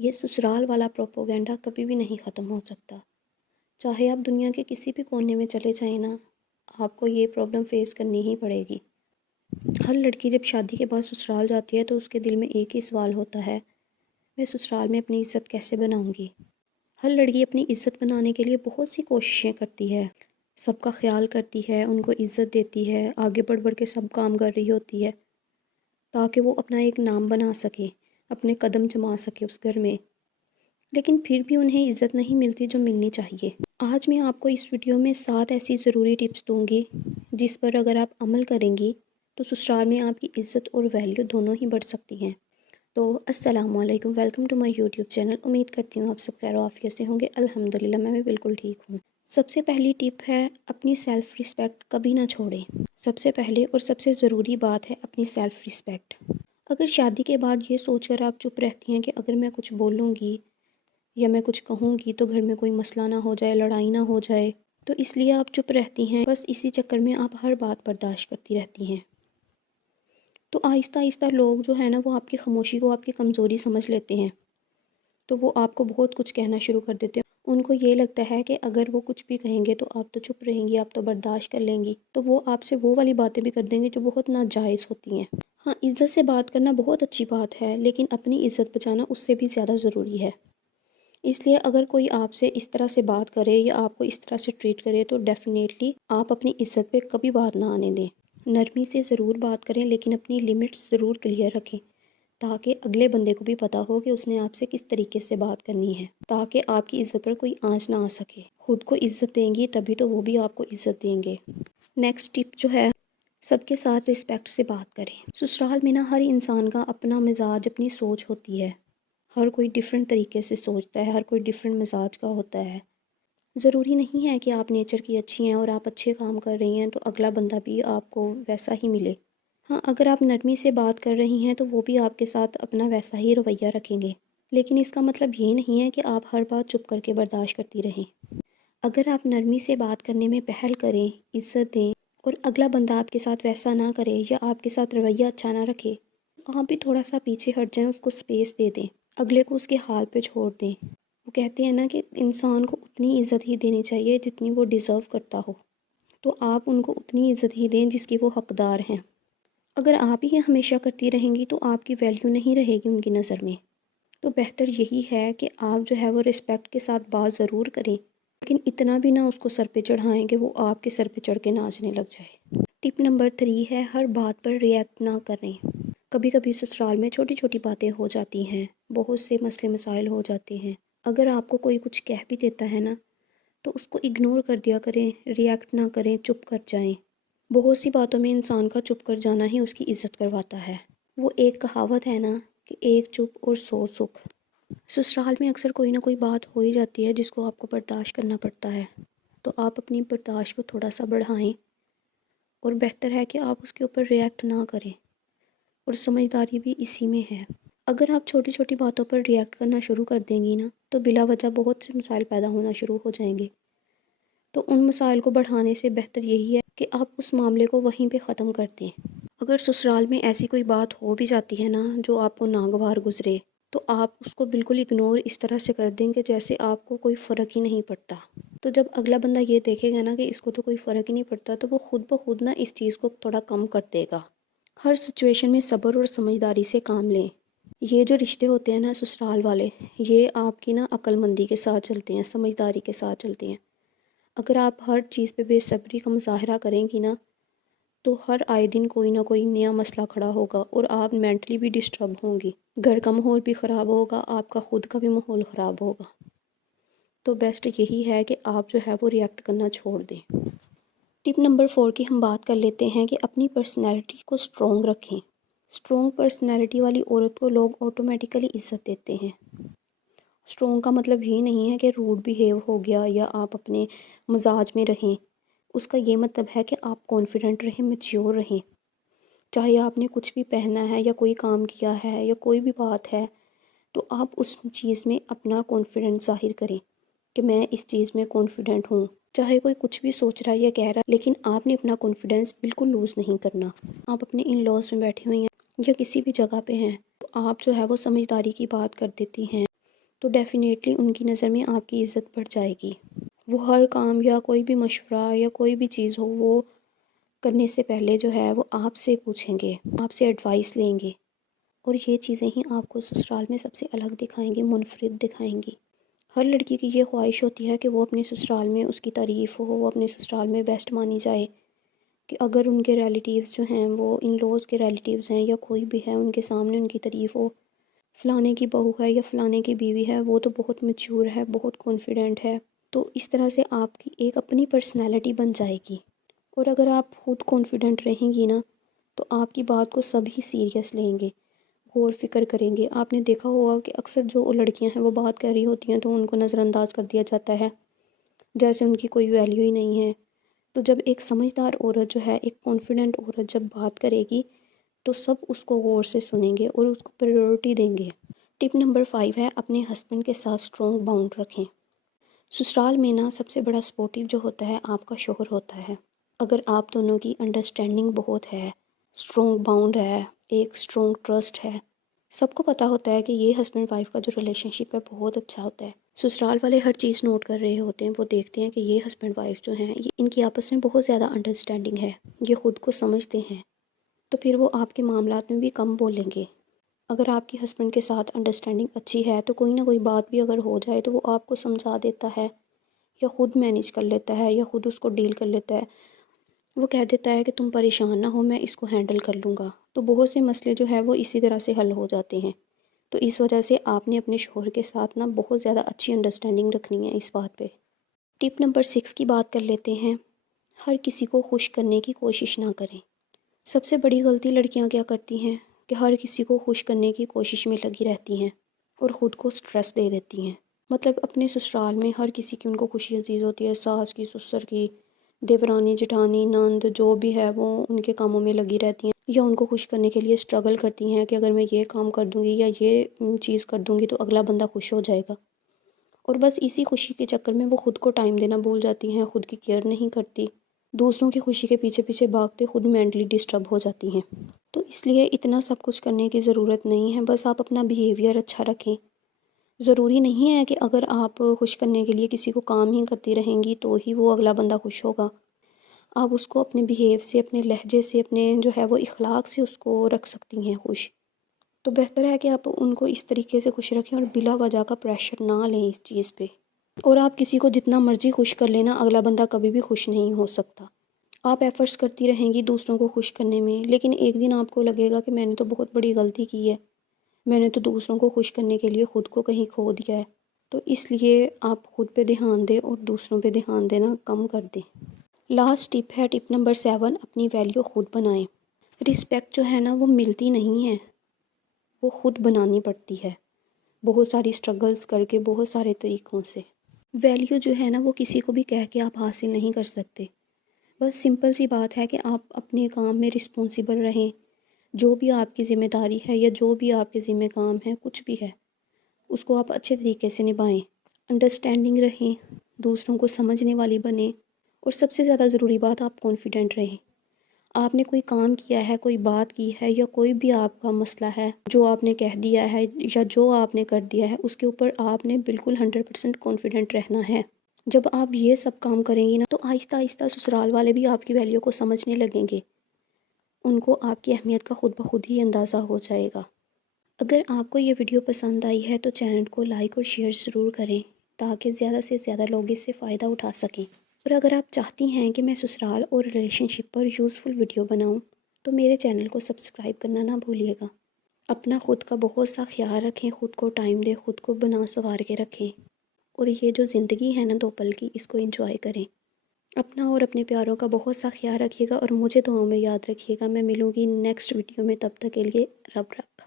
یہ سسرال والا پروپوگنڈا کبھی بھی نہیں ختم ہو سکتا۔ چاہے آپ دنیا کے کسی بھی کونے میں چلے جائیں نا، آپ کو یہ پرابلم فیس کرنی ہی پڑے گی۔ ہر لڑکی جب شادی کے بعد سسرال جاتی ہے تو اس کے دل میں ایک ہی سوال ہوتا ہے، میں سسرال میں اپنی عزت کیسے بناؤں گی؟ ہر لڑکی اپنی عزت بنانے کے لیے بہت سی کوششیں کرتی ہے، سب کا خیال کرتی ہے، ان کو عزت دیتی ہے، آگے بڑھ بڑھ کے سب کام کر رہی ہوتی ہے تاکہ وہ اپنا ایک نام بنا سکے، اپنے قدم جما سکے اس گھر میں۔ لیکن پھر بھی انہیں عزت نہیں ملتی جو ملنی چاہیے۔ آج میں آپ کو اس ویڈیو میں 7 ایسی ضروری ٹپس دوں گی جس پر اگر آپ عمل کریں گی تو سسرال میں آپ کی عزت اور ویلیو دونوں ہی بڑھ سکتی ہیں۔ تو السلام علیکم، welcome to my YouTube channel. امید کرتی ہوں آپ سب خیر و عافیت سے ہوں گے۔ الحمدللہ میں بھی بالکل ٹھیک ہوں۔ سب سے پہلی ٹپ ہے اپنی سیلف رسپیکٹ کبھی نہ چھوڑیں۔ سب سے پہلے اور سب سے ضروری بات ہے اپنی سیلف رسپیکٹ۔ اگر شادی کے بعد یہ سوچ کر آپ چپ رہتی ہیں کہ اگر میں کچھ بولوں گی یا میں کچھ کہوں گی تو گھر میں کوئی مسئلہ نہ ہو جائے، لڑائی نہ ہو جائے، تو اس لیے آپ چپ رہتی ہیں، بس اسی چکر میں آپ ہر بات برداشت کرتی رہتی ہیں، تو آہستہ آہستہ لوگ جو ہے نا وہ آپ کی خاموشی کو آپ کی کمزوری سمجھ لیتے ہیں، تو وہ آپ کو بہت کچھ کہنا شروع کر دیتے ہیں۔ ان کو یہ لگتا ہے کہ اگر وہ کچھ بھی کہیں گے تو آپ تو چپ رہیں گی، آپ تو برداشت کر لیں گی، تو وہ آپ سے وہ والی باتیں بھی کر دیں گے جو بہت ناجائز ہوتی ہیں۔ ہاں، عزت سے بات کرنا بہت اچھی بات ہے، لیکن اپنی عزت بچانا اس سے بھی زیادہ ضروری ہے۔ اس لیے اگر کوئی آپ سے اس طرح سے بات کرے یا آپ کو اس طرح سے ٹریٹ کرے تو ڈیفینیٹلی آپ اپنی عزت پہ کبھی بات نہ آنے دیں۔ نرمی سے ضرور بات کریں لیکن اپنی لیمٹس ضرور کلیئر رکھیں تاکہ اگلے بندے کو بھی پتہ ہو کہ اس نے آپ سے کس طریقے سے بات کرنی ہے، تاکہ آپ کی عزت پر کوئی آنچ نہ آ سکے۔ خود کو عزت دیں گی تبھی تو وہ بھی آپ کو عزت دیں گے۔ نیکسٹ ٹپ جو ہے، سب کے ساتھ رسپیکٹ سے بات کریں۔ سسرال میں نا ہر انسان کا اپنا مزاج، اپنی سوچ ہوتی ہے، ہر کوئی ڈیفرنٹ طریقے سے سوچتا ہے، ہر کوئی ڈیفرنٹ مزاج کا ہوتا ہے۔ ضروری نہیں ہے کہ آپ نیچر کی اچھی ہیں اور آپ اچھے کام کر رہی ہیں تو اگلا بندہ بھی آپ کو ویسا ہی ملے۔ ہاں، اگر آپ نرمی سے بات کر رہی ہیں تو وہ بھی آپ کے ساتھ اپنا ویسا ہی رویہ رکھیں گے، لیکن اس کا مطلب یہ نہیں ہے کہ آپ ہر بات چپ کر کے برداشت کرتی رہیں۔ اگر آپ نرمی سے بات کرنے میں پہل کریں، عزت دیں اور اگلا بندہ آپ کے ساتھ ویسا نہ کرے یا آپ کے ساتھ رویہ اچھا نہ رکھے، آپ بھی تھوڑا سا پیچھے ہٹ جائیں، اس کو اسپیس دے دیں، اگلے کو اس کے حال پہ چھوڑ دیں۔ وہ کہتے ہیں نا کہ انسان کو اتنی عزت ہی دینی چاہیے جتنی وہ ڈیزرو کرتا ہو، تو آپ ان کو اتنی عزت ہی دیں جس کی وہ حقدار ہیں۔ اگر آپ ہی ہمیشہ کرتی رہیں گی تو آپ کی ویلیو نہیں رہے گی ان کی نظر میں، تو بہتر یہی ہے کہ آپ جو ہے وہ رسپیکٹ کے ساتھ بات ضرور کریں، لیکن اتنا بھی نہ اس کو سر پہ چڑھائیں کہ وہ آپ کے سر پہ چڑھ کے ناچنے لگ جائے۔ ٹپ نمبر 3 ہے ہر بات پر ریئیکٹ نہ کریں۔ کبھی کبھی سسرال میں چھوٹی چھوٹی باتیں ہو جاتی ہیں، بہت سے مسئلے مسائل ہو جاتے ہیں، اگر آپ کو کوئی کچھ کہہ بھی دیتا ہے نا تو اس کو اگنور کر دیا کریں، ریئیکٹ نہ کریں، چپ کر جائیں۔ بہت سی باتوں میں انسان کا چپ کر جانا ہی اس کی عزت کرواتا ہے۔ وہ ایک کہاوت ہے نا کہ ایک چپ اور 100 سکھ۔ سسرال میں اکثر کوئی نہ کوئی بات ہو ہی جاتی ہے جس کو آپ کو برداشت کرنا پڑتا ہے، تو آپ اپنی برداشت کو تھوڑا سا بڑھائیں اور بہتر ہے کہ آپ اس کے اوپر ریئیکٹ نہ کریں، اور سمجھداری بھی اسی میں ہے۔ اگر آپ چھوٹی چھوٹی باتوں پر ریئیکٹ کرنا شروع کر دیں گی نا تو بلا وجہ بہت سے مسائل پیدا ہونا شروع ہو جائیں گے، تو ان مسائل کو بڑھانے سے بہتر یہی ہے کہ آپ اس معاملے کو وہیں پہ ختم کر دیں۔ اگر سسرال میں ایسی کوئی بات ہو بھی جاتی ہے نا جو آپ کو ناگوار گزرے تو آپ اس کو بالکل اگنور اس طرح سے کر دیں کہ جیسے آپ کو کوئی فرق ہی نہیں پڑتا، تو جب اگلا بندہ یہ دیکھے گا نا کہ اس کو تو کوئی فرق ہی نہیں پڑتا تو وہ خود بخود نا اس چیز کو تھوڑا کم کر دے گا۔ ہر سچویشن میں صبر اور سمجھداری سے کام لیں۔ یہ جو رشتے ہوتے ہیں نا سسرال والے، یہ آپ کی نا عقل مندی کے ساتھ چلتے ہیں، سمجھداری کے ساتھ چلتے ہیں۔ اگر آپ ہر چیز پہ بے صبری کا مظاہرہ کریں گی نا تو ہر آئے دن کوئی نہ کوئی نیا مسئلہ کھڑا ہوگا اور آپ مینٹلی بھی ڈسٹرب ہوں گی، گھر کا ماحول بھی خراب ہوگا، آپ کا خود کا بھی ماحول خراب ہوگا۔ تو بیسٹ یہی ہے کہ آپ جو ہے وہ ریئیکٹ کرنا چھوڑ دیں۔ ٹپ نمبر 4 کی ہم بات کر لیتے ہیں کہ اپنی پرسنالٹی کو اسٹرونگ رکھیں۔ اسٹرونگ پرسنالٹی والی عورت کو لوگ آٹومیٹیکلی عزت دیتے ہیں۔ اسٹرونگ کا مطلب یہ نہیں ہے کہ روڈ بیہیو ہو گیا یا آپ اپنے مزاج میں رہیں، اس کا یہ مطلب ہے کہ آپ کانفیڈنٹ رہیں، میچیور رہیں۔ چاہے آپ نے کچھ بھی پہنا ہے یا کوئی کام کیا ہے یا کوئی بھی بات ہے تو آپ اس چیز میں اپنا کانفیڈنس ظاہر کریں کہ میں اس چیز میں کانفیڈنٹ ہوں، چاہے کوئی کچھ بھی سوچ رہا ہے یا کہہ رہا ہے، لیکن آپ نے اپنا کانفیڈنس بالکل لوز نہیں کرنا۔ آپ اپنے ان لاز میں بیٹھے ہوئے ہیں یا کسی بھی جگہ پہ ہیں تو آپ جو ہے وہ سمجھداری کی بات کر دیتی ہیں، تو ڈیفینیٹلی ان کی نظر میں آپ کی عزت بڑھ جائے گی۔ وہ ہر کام یا کوئی بھی مشورہ یا کوئی بھی چیز ہو، وہ کرنے سے پہلے جو ہے وہ آپ سے پوچھیں گے، آپ سے ایڈوائس لیں گے، اور یہ چیزیں ہی آپ کو سسرال میں سب سے الگ دکھائیں گی، منفرد دکھائیں گی۔ ہر لڑکی کی یہ خواہش ہوتی ہے کہ وہ اپنے سسرال میں اس کی تعریف ہو، وہ اپنے سسرال میں بیسٹ مانی جائے، کہ اگر ان کے ریلیٹیوز جو ہیں وہ ان لوز کے ریلیٹیوز ہیں یا کوئی بھی ہے، ان کے سامنے ان کی تعریف ہو، فلانے کی بہو ہے یا فلانے کی بیوی ہے، وہ تو بہت میچور ہے، بہت کانفیڈنٹ ہے۔ تو اس طرح سے آپ کی ایک اپنی پرسنالٹی بن جائے گی، اور اگر آپ خود کانفیڈنٹ رہیں گی نا تو آپ کی بات کو سب ہی سیریس لیں گے، غور فکر کریں گے۔ آپ نے دیکھا ہوگا کہ اکثر جو لڑکیاں ہیں وہ بات کر رہی ہوتی ہیں تو ان کو نظر انداز کر دیا جاتا ہے، جیسے ان کی کوئی ویلیو ہی نہیں ہے۔ تو جب ایک سمجھدار عورت جو ہے، ایک کانفیڈنٹ عورت جب بات کرے گی تو سب اس کو غور سے سنیں گے اور اس کو پریورٹی دیں گے۔ ٹپ نمبر 5 ہے، اپنے ہسبینڈ کے ساتھ اسٹرانگ باؤنڈ رکھیں۔ سسرال میں نا سب سے بڑا سپورٹیو جو ہوتا ہے آپ کا شوہر ہوتا ہے۔ اگر آپ دونوں کی انڈرسٹینڈنگ بہت ہے، اسٹرانگ باؤنڈ ہے، ایک اسٹرانگ ٹرسٹ ہے، سب کو پتہ ہوتا ہے کہ یہ ہسبینڈ وائف کا جو ریلیشن شپ ہے بہت اچھا ہوتا ہے۔ سسرال والے ہر چیز نوٹ کر رہے ہوتے ہیں، وہ دیکھتے ہیں کہ یہ ہسبینڈ وائف جو ہیں، ان کی آپس میں بہت زیادہ انڈرسٹینڈنگ ہے، یہ خود کو سمجھتے ہیں، تو پھر وہ آپ کے معاملات میں بھی کم بولیں گے۔ اگر آپ کی ہسبینڈ کے ساتھ انڈرسٹینڈنگ اچھی ہے تو کوئی نہ کوئی بات بھی اگر ہو جائے تو وہ آپ کو سمجھا دیتا ہے، یا خود مینیج کر لیتا ہے، یا خود اس کو ڈیل کر لیتا ہے۔ وہ کہہ دیتا ہے کہ تم پریشان نہ ہو، میں اس کو ہینڈل کر لوں گا۔ تو بہت سے مسئلے جو ہے وہ اسی طرح سے حل ہو جاتے ہیں۔ تو اس وجہ سے آپ نے اپنے شوہر کے ساتھ نا بہت زیادہ اچھی انڈرسٹینڈنگ رکھنی ہے اس بات پہ۔ ٹپ نمبر 6 کی بات کر لیتے ہیں، ہر کسی کو خوش کرنے کی کوشش نہ کریں۔ سب سے بڑی غلطی لڑکیاں کیا کرتی ہیں کہ ہر کسی کو خوش کرنے کی کوشش میں لگی رہتی ہیں اور خود کو سٹریس دے دیتی ہیں۔ مطلب اپنے سسرال میں ہر کسی کی ان کو خوشی عزیز ہوتی ہے، ساس کی، سسر کی، دیورانی، جٹھانی، نند، جو بھی ہے وہ ان کے کاموں میں لگی رہتی ہیں، یا ان کو خوش کرنے کے لیے سٹرگل کرتی ہیں کہ اگر میں یہ کام کر دوں گی یا یہ چیز کر دوں گی تو اگلا بندہ خوش ہو جائے گا۔ اور بس اسی خوشی کے چکر میں وہ خود کو ٹائم دینا بھول جاتی ہیں، خود کی کیئر نہیں کرتی، دوسروں کی خوشی کے پیچھے پیچھے بھاگتے خود مینٹلی ڈسٹرب ہو جاتی ہیں۔ تو اس لیے اتنا سب کچھ کرنے کی ضرورت نہیں ہے، بس آپ اپنا بیہیویئر اچھا رکھیں۔ ضروری نہیں ہے کہ اگر آپ خوش کرنے کے لیے کسی کو کام ہی کرتی رہیں گی تو ہی وہ اگلا بندہ خوش ہوگا۔ آپ اس کو اپنے بیہیو سے، اپنے لہجے سے، اپنے جو ہے وہ اخلاق سے اس کو رکھ سکتی ہیں خوش۔ تو بہتر ہے کہ آپ ان کو اس طریقے سے خوش رکھیں اور بلا وجہ کا پریشر نہ لیں اس چیز پہ۔ اور آپ کسی کو جتنا مرضی خوش کر لینا، اگلا بندہ کبھی بھی خوش نہیں ہو سکتا۔ آپ ایفرٹس کرتی رہیں گی دوسروں کو خوش کرنے میں، لیکن ایک دن آپ کو لگے گا کہ میں نے تو بہت بڑی غلطی کی ہے، میں نے تو دوسروں کو خوش کرنے کے لیے خود کو کہیں کھو دیا ہے۔ تو اس لیے آپ خود پہ دھیان دیں اور دوسروں پہ دھیان دینا کم کر دیں۔ لاسٹ ٹپ ہے، ٹپ نمبر 7، اپنی ویلیو خود بنائیں۔ رسپیکٹ جو ہے نا وہ ملتی نہیں ہے، وہ خود بنانی پڑتی ہے، بہت ساری سٹرگلز کر کے، بہت سارے طریقوں سے۔ ویلیو جو ہے نا وہ کسی کو بھی کہہ کے آپ حاصل نہیں کر سکتے۔ بس سمپل سی بات ہے کہ آپ اپنے کام میں رسپانسیبل رہیں، جو بھی آپ کی ذمہ داری ہے یا جو بھی آپ کے ذمہ کام ہے، کچھ بھی ہے، اس کو آپ اچھے طریقے سے نبھائیں، انڈرسٹینڈنگ رہیں، دوسروں کو سمجھنے والی بنیں، اور سب سے زیادہ ضروری بات، آپ کانفیڈنٹ رہیں۔ آپ نے کوئی کام کیا ہے، کوئی بات کی ہے، یا کوئی بھی آپ کا مسئلہ ہے جو آپ نے کہہ دیا ہے یا جو آپ نے کر دیا ہے، اس کے اوپر آپ نے بالکل 100% کانفیڈنٹ رہنا ہے۔ جب آپ یہ سب کام کریں گی نا تو آہستہ آہستہ سسرال والے بھی آپ کی ویلیو کو سمجھنے لگیں گے، ان کو آپ کی اہمیت کا خود بخود ہی اندازہ ہو جائے گا۔ اگر آپ کو یہ ویڈیو پسند آئی ہے تو چینل کو لائک اور شیئر ضرور کریں تاکہ زیادہ سے زیادہ لوگ اس سے فائدہ اٹھا سکیں۔ اور اگر آپ چاہتی ہیں کہ میں سسرال اور ریلیشن شپ پر یوزفل ویڈیو بناؤں تو میرے چینل کو سبسکرائب کرنا نہ بھولیے گا۔ اپنا خود کا بہت سا خیال رکھیں، خود کو ٹائم دیں، خود کو بنا سنوار کے رکھیں، اور یہ جو زندگی ہے نا 2 پل کی، اس کو انجوائے کریں۔ اپنا اور اپنے پیاروں کا بہت سا خیال رکھیے گا اور مجھے دعاؤں میں یاد رکھیے گا۔ میں ملوں گی نیکسٹ ویڈیو میں، تب تک کے لیے رب رکھ۔